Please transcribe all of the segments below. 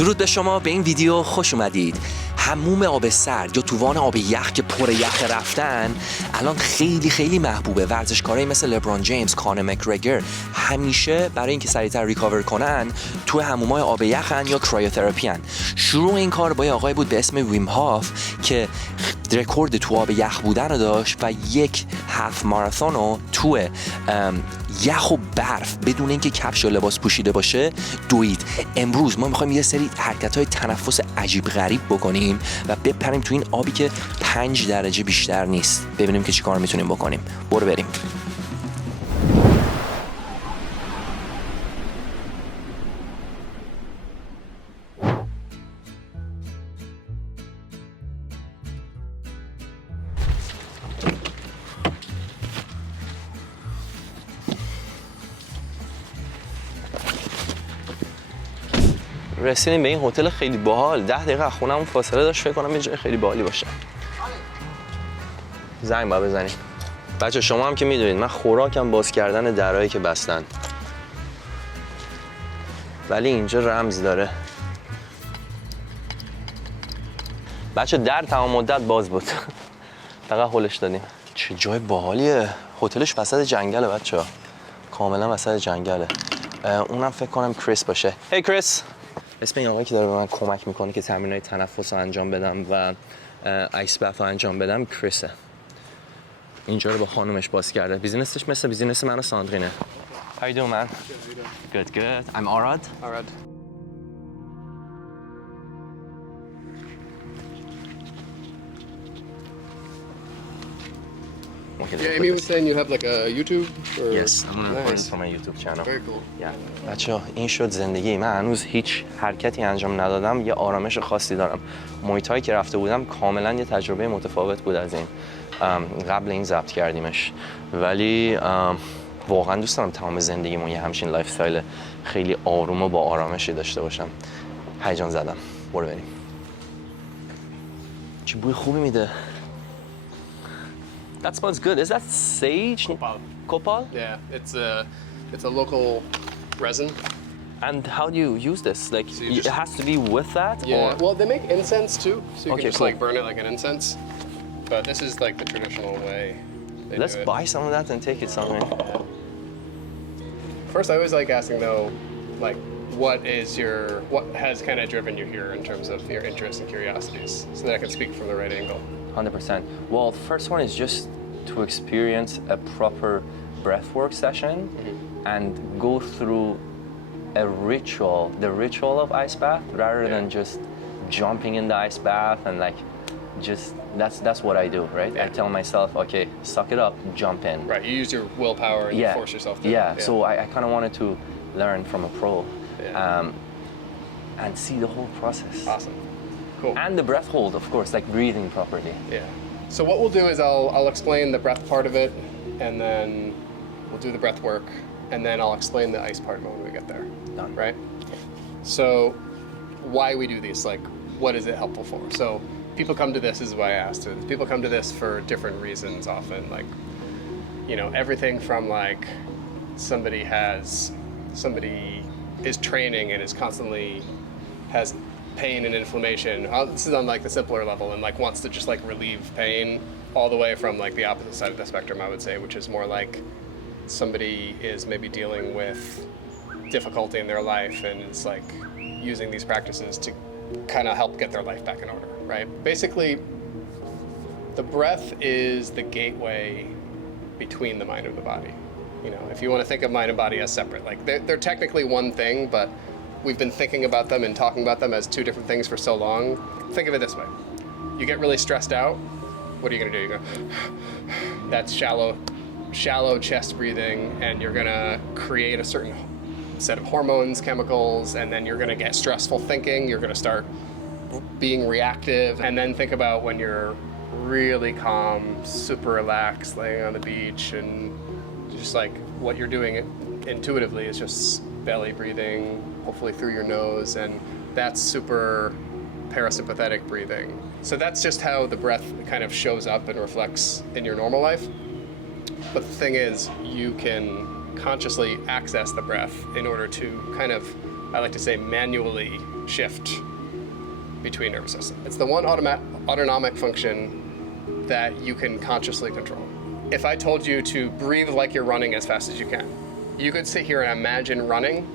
درود به شما، به این ویدیو خوش اومدید. حموم آب سرد یا تووان آب یخ که پر یخ رفتن الان خیلی محبوبه. ورزشکارایی مثل لبران جیمز، کانر مکگرگر همیشه برای اینکه سریعتر ریکاور کنن تو حمومای آب یخن یا کرایوتراپی ان. شروع این کار با یه آقای بود به اسم ویم هاف که رکورد تو آب یخ بودن رو داشت و یک هاف ماراتون رو تو یخ و برف بدون اینکه کفش و لباس پوشیده باشه دوید. امروز ما میخوایم یه سری حرکت‌های تنفس عجیب غریب بکنیم و بپریم تو این آبی که 5 درجه بیشتر نیست، ببینیم که چیکار میتونیم بکنیم. برو بریم. رسیدیم به این هتل خیلی باحال. 10 دقیقه از خونمون فاصله داشت. فکر کنم یه جای خیلی باحالی باشه. زنگ باید بزنیم. بچه شما هم که میدونید من خوراکم باز کردن درایی که بستن، ولی اینجا رمز داره. بچه در تمام مدت باز بود. فقط هولش دادیم. چه جای باحالیه. هتلش وسط جنگله بچه‌ها. کاملا وسط جنگله. اونم فکر کنم کریس باشه. هی کریس. اسم این آقایی که داره به من کمک میکنه که تمرینات تنفس رو انجام بدم و آیس بث رو انجام بدم کریسه. اینجا رو با خانومش باز کرده. بیزینسش مثل بیزینس من و ساندرینه. How you doing, man? Good. I'm Arad. Yeah, Amy was saying you have like a YouTube? Or... Yes, I'm gonna record this on my YouTube channel. Very cool. Yeah. بچه‌ها این شد زندگی. من هنوز هیچ حرکتی انجام ندادم. یه آرامش خاصی دارم. محیطایی که رفته بودم کاملا یه تجربه متفاوت بود از این. قبل این ضبط کردیمش. ولی واقعا دوست دارم تمام زندگیمون یه همچین لایف استایل خیلی آروم و با آرامشی داشته باشم. هیجان زدم. برو بریم. چه بوی خوبی میده. That smells good. Is that sage? Copal? Yeah, it's a local resin. And how do you use this? Like, so it has to be with that? Yeah, or? well, they make incense too, so you can just cool. like burn it like an incense. But this is like the traditional way they Let's do it. buy some of that and take it somewhere. First, I always like asking though, like, what has kind of driven you here in terms of your interests and curiosities, so that I can speak from the right angle. 100%. Well, the first one is just to experience a proper breathwork session and go through a ritual, the ritual of ice bath, rather than just jumping in the ice bath and like just that's what I do, right? I tell myself, okay, suck it up, jump in. Right, you use your willpower and you force yourself to. Yeah, so I kind of wanted to learn from a pro and see the whole process. Awesome. Cool. And the breath hold, of course, like breathing properly. Yeah. So what we'll do is I'll explain the breath part of it, and then we'll do the breath work, and then I'll explain the ice part when we get there. Done. Right? So why we do these, like what is it helpful for? So people come to this is why I asked it. People come to this for different reasons often, like, you know, everything from like somebody is training and is constantly has pain and inflammation. This is on like the simpler level and like wants to just like relieve pain, all the way from like the opposite side of the spectrum, I would say, which is more like somebody is maybe dealing with difficulty in their life and is like using these practices to kind of help get their life back in order, right? Basically, the breath is the gateway between the mind and the body. You know, if you want to think of mind and body as separate, like they're technically one thing, but we've been thinking about them and talking about them as two different things for so long. Think of it this way. You get really stressed out, what are you gonna do? You go, that's shallow chest breathing, and you're gonna create a certain set of hormones, chemicals, and then you're gonna get stressful thinking, you're gonna start being reactive, and then think about when you're really calm, super relaxed, laying on the beach, and just like what you're doing intuitively is just belly breathing, hopefully through your nose, and that's super parasympathetic breathing. So that's just how the breath kind of shows up and reflects in your normal life. But the thing is, you can consciously access the breath in order to kind of I like to say, manually shift between nervous systems. It's the one autonomic function that you can consciously control. If I told you to breathe like you're running as fast as you can, you could sit here and imagine running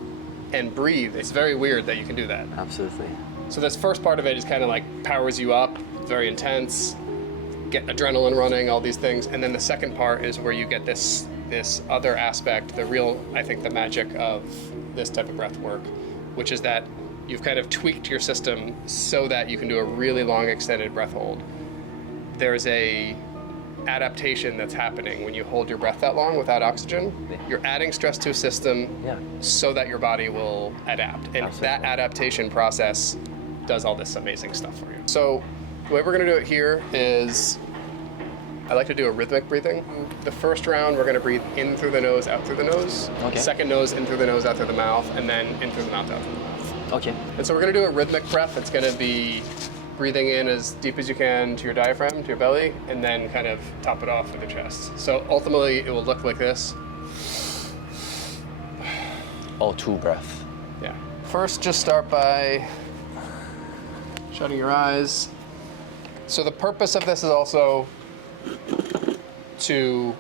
and breathe. It's very weird that you can do that. Absolutely. So this first part of it is kind of like powers you up, very intense, get adrenaline running, all these things. And then the second part is where you get this other aspect, the real, I think, the magic of this type of breath work, which is that you've kind of tweaked your system so that you can do a really long extended breath hold. There's a adaptation that's happening when you hold your breath that long without oxygen. You're adding stress to a system so that your body will adapt. And that adaptation process does all this amazing stuff for you. So the way we're gonna do it here is, I like to do a rhythmic breathing. The first round, we're gonna breathe in through the nose, out through the nose. Okay. Second nose, in through the nose, out through the mouth, and then in through the mouth, out through the mouth. Okay. And so we're gonna do a rhythmic breath. It's gonna be breathing in as deep as you can to your diaphragm, to your belly, and then kind of top it off with the chest. So ultimately, it will look like this. O2 breath. Yeah. First, just start by shutting your eyes. So the purpose of this is also to,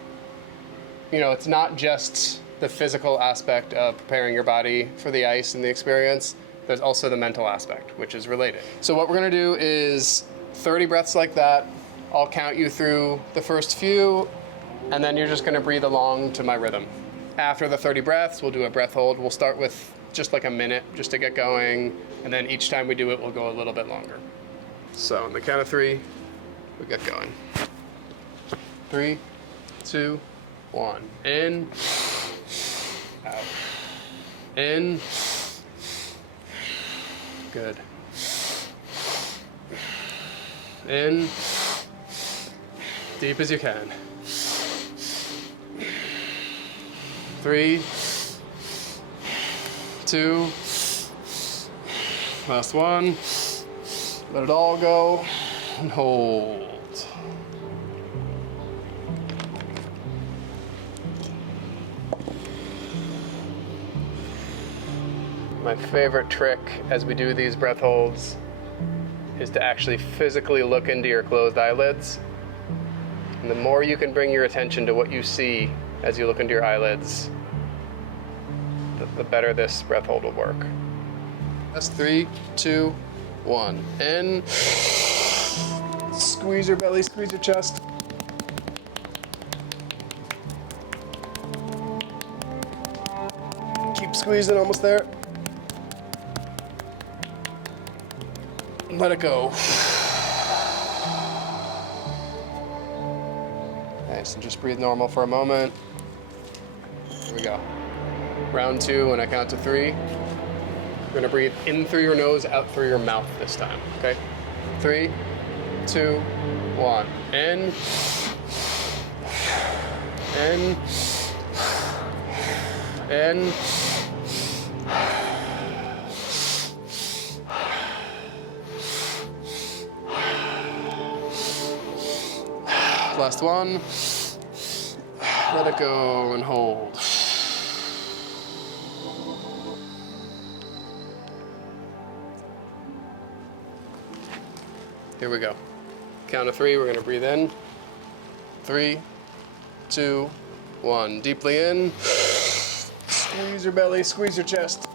it's not just the physical aspect of preparing your body for the ice and the experience. There's also the mental aspect, which is related. So what we're gonna do is 30 breaths like that. I'll count you through the first few, and then you're just gonna breathe along to my rhythm. After the 30 breaths, we'll do a breath hold. We'll start with just like a minute, just to get going, and then each time we do it, we'll go a little bit longer. So on the count of 3, we get going. 3, 2, 1. In, out. In. Good. In, deep as you can. 3, 2, last one. Let it all go and hold. My favorite trick as we do these breath holds is to actually physically look into your closed eyelids. And the more you can bring your attention to what you see as you look into your eyelids, the better this breath hold will work. That's 3, 2, 1. In. Squeeze your belly, squeeze your chest. Keep squeezing, almost there. Let it go. Nice, and just breathe normal for a moment. Here we go. Round 2, when I count to 3, you're gonna breathe in through your nose, out through your mouth this time, okay? 3, 2, 1. In. In. In. Last one. Let it go and hold. Here we go. Count of 3, we're gonna breathe in. 3, 2, 1. Deeply in. Squeeze your belly, squeeze your chest.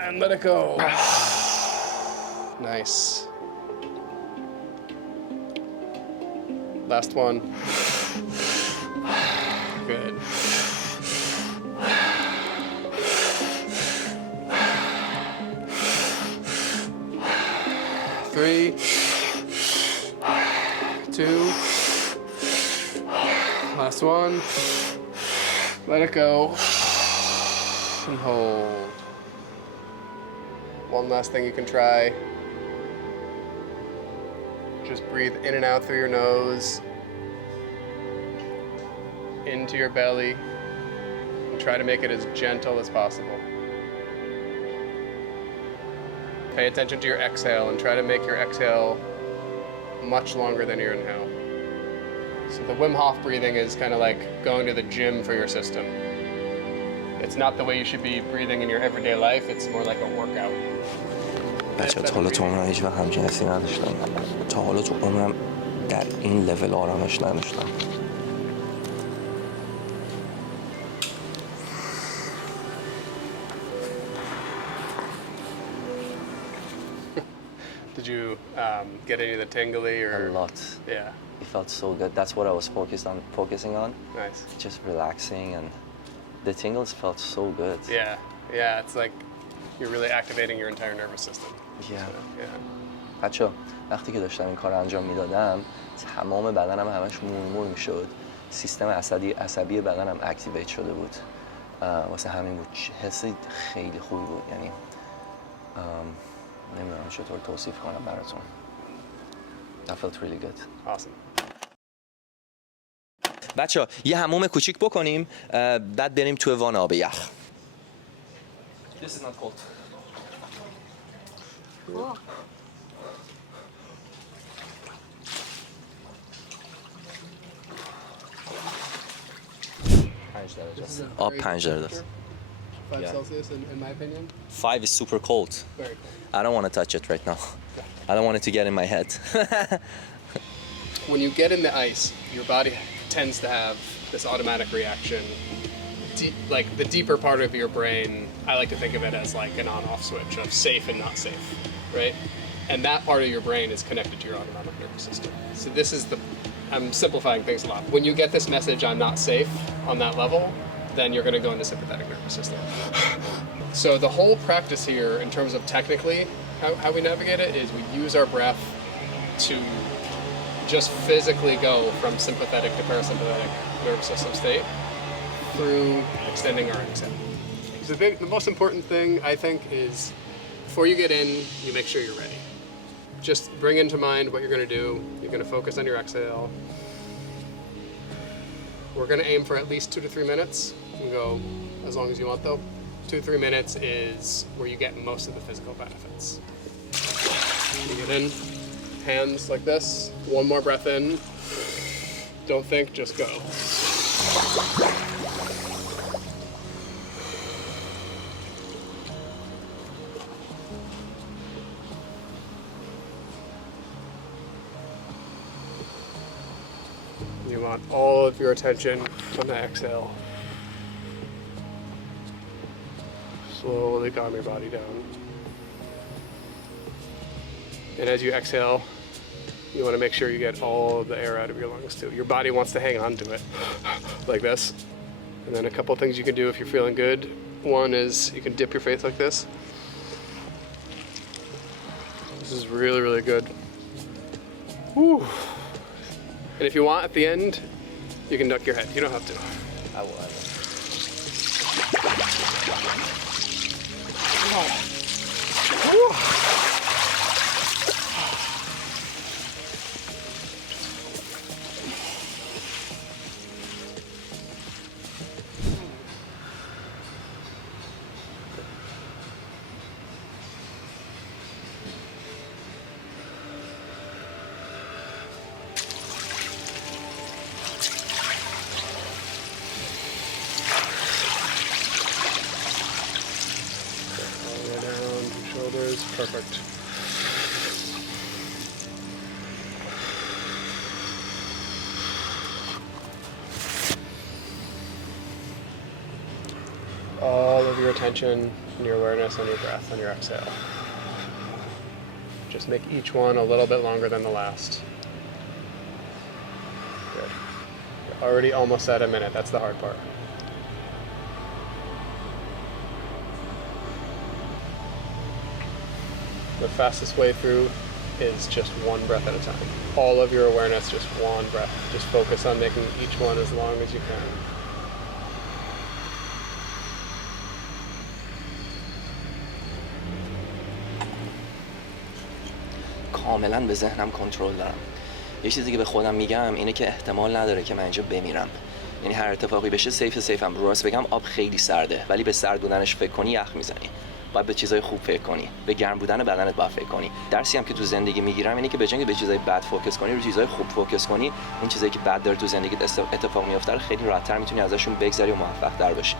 And let it go. Nice. Last one. Good. Three, 2, last one. Let it go and hold. One last thing you can try. Just breathe in and out through your nose, into your belly, and try to make it as gentle as possible. Pay attention to your exhale and try to make your exhale much longer than your inhale. So the Wim Hof breathing is kind of like going to the gym for your system. It's not the way you should be breathing in your everyday life. It's more like a workout. بچه تا حالا تو عمرم هیچ وقت همچین حسی نداشتم. تا حالا تو عمرم در این لول آرامش نداشتم. Did you get any of the tingly or? A lot. Yeah. It felt so good. That's what I was focusing on. Nice. Just relaxing, and the tingles felt so good. Yeah. Yeah. It's like you're really activating your entire nervous system. Yeah. So, yeah. بچه وقتی که داشتم این کار انجام میدادم تمام بدنم همش مورمور میشد. سیستم عصبی بدنم اکتیویت شده بود. واسه همین بود حس خیلی خوبی بود. یعنی نمیدونم چطور توصیف کنم براتون. That felt really good. Awesome. بچه یه حموم کوچیک بکنیم بعد بریم توی وان آب یخ. This is not cold. Cool. آب 5 درجه است. 5 Yeah. Celsius in my opinion. 5 is super cold. Very cold. I don't want to touch it right now. I don't want it to get in my head. When you get in the ice, your body tends to have this automatic reaction. Like the deeper part of your brain, I like to think of it as like an on-off switch of safe and not safe, right? And that part of your brain is connected to your autonomic nervous system. So this is I'm simplifying things a lot. When you get this message, I'm not safe on that level, then you're going to go into sympathetic nervous system. So the whole practice here, in terms of technically how we navigate it, is we use our breath to just physically go from sympathetic to parasympathetic nervous system state through extending our exhale. So the most important thing, I think, is before you get in, you make sure you're ready. Just bring into mind what you're going to do. You're going to focus on your exhale. We're going to aim for at least 2 to 3 minutes. You can go as long as you want, though. 2 to 3 minutes is where you get most of the physical benefits. You get in, hands like this. One more breath in. Don't think, just go. You want all of your attention on the exhale. Slowly calm your body down. And as you exhale, you want to make sure you get all of the air out of your lungs too. Your body wants to hang on to it, like this. And then a couple things you can do if you're feeling good. One is you can dip your face like this. This is really, really good. Whew. And if you want, at the end, you can duck your head. You don't have to. I will. Perfect. All of your attention and your awareness on your breath, on your exhale. Just make each one a little bit longer than the last. Good. You're already almost at a minute. That's the hard part. The fastest way through is just one breath at a time. All of your awareness, just one breath. Just focus on making each one as long as you can. کاملا به ذهنم کنترل دارم. یه چیزی که به خودم میگم اینه که احتمال نداره که من اینجا بمیرم. یعنی هر اتفاقی بشه سیفم. راست بگم آب خیلی سرده ولی به سرد بودنش فکر کنی یخ میزنی. باید به چیزای خوب فکر کنی، به گرم بودن بدنت باید فکر کنی. درسی هم که تو زندگی میگیرم اینه که به جای اینکه به چیزای بد فوکس کنی، رو چیزای خوب فوکس کنی. این چیزایی که بد داره تو زندگیت اتفاق میفته رو خیلی راحت‌تر میتونی ازشون بگذری و موفق‌تر بشی.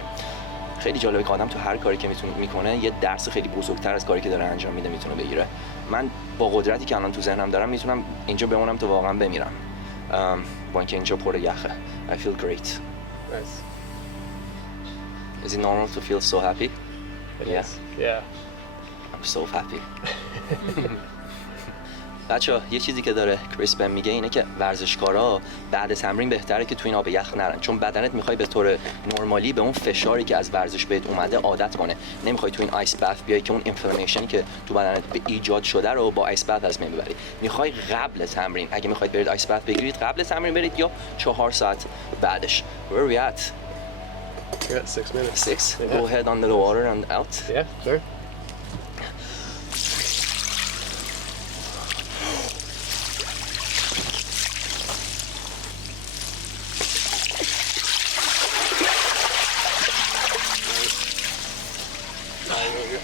خیلی جالبه که آدم تو هر کاری که میکنه یه درس خیلی بزرگتر از کاری که داره انجام میده میتونه بگیره. من با قدرتی که الان تو ذهنم دارم میتونم اینجا بمونم تا واقعا بمیرم. با اینکه اینجا پر یخه. I feel great. Nice. Is it normal to feel so happy? Yes. Yeah. I'm so happy. بچه‌ها یه چیزی که داره کریس بهم میگه اینه که ورزشکارا بعد تمرین بهتره که تو این آب یخ نرن، چون بدنت میخوای به طور نرمالی به اون فشاری که از ورزش بهت اومده عادت کنه. نمیخوای تو این آیس بث بیای که اون اینفلامشنی که تو بدنت به ایجاد شده رو با آیس بث از بین ببری. میخوای قبل تمرین، اگه میخواید برید آیس بث بگیرید قبل تمرین برید یا 4 ساعت بعدش. Where are we at? You're at 6 minutes. 6. Yeah. Go ahead under the water and out. Yeah, sure.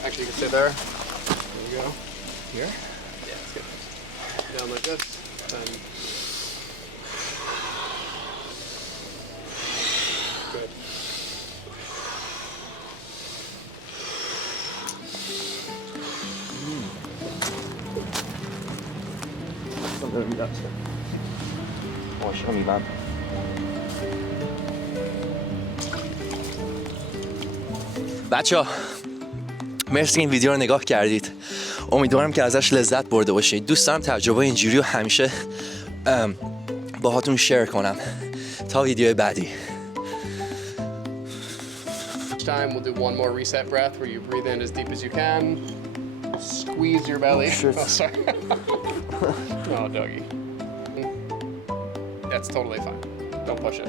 Actually, you can sit there. There you go. Here? Yeah, that's good. Down like this. And good. عاشق میدم. بچه‌ها مرسی این ویدیو رو نگاه کردید. امیدوارم که ازش لذت برده باشید. دوست دارم تجربه اینجوری رو همیشه باهاتون شیر کنم. تا ویدیو بعدی. Each time we'll do one more reset breath where you breathe in as deep as you can. Squeeze your belly. Oh, sorry. Oh, doggy. That's totally fine. Don't push it.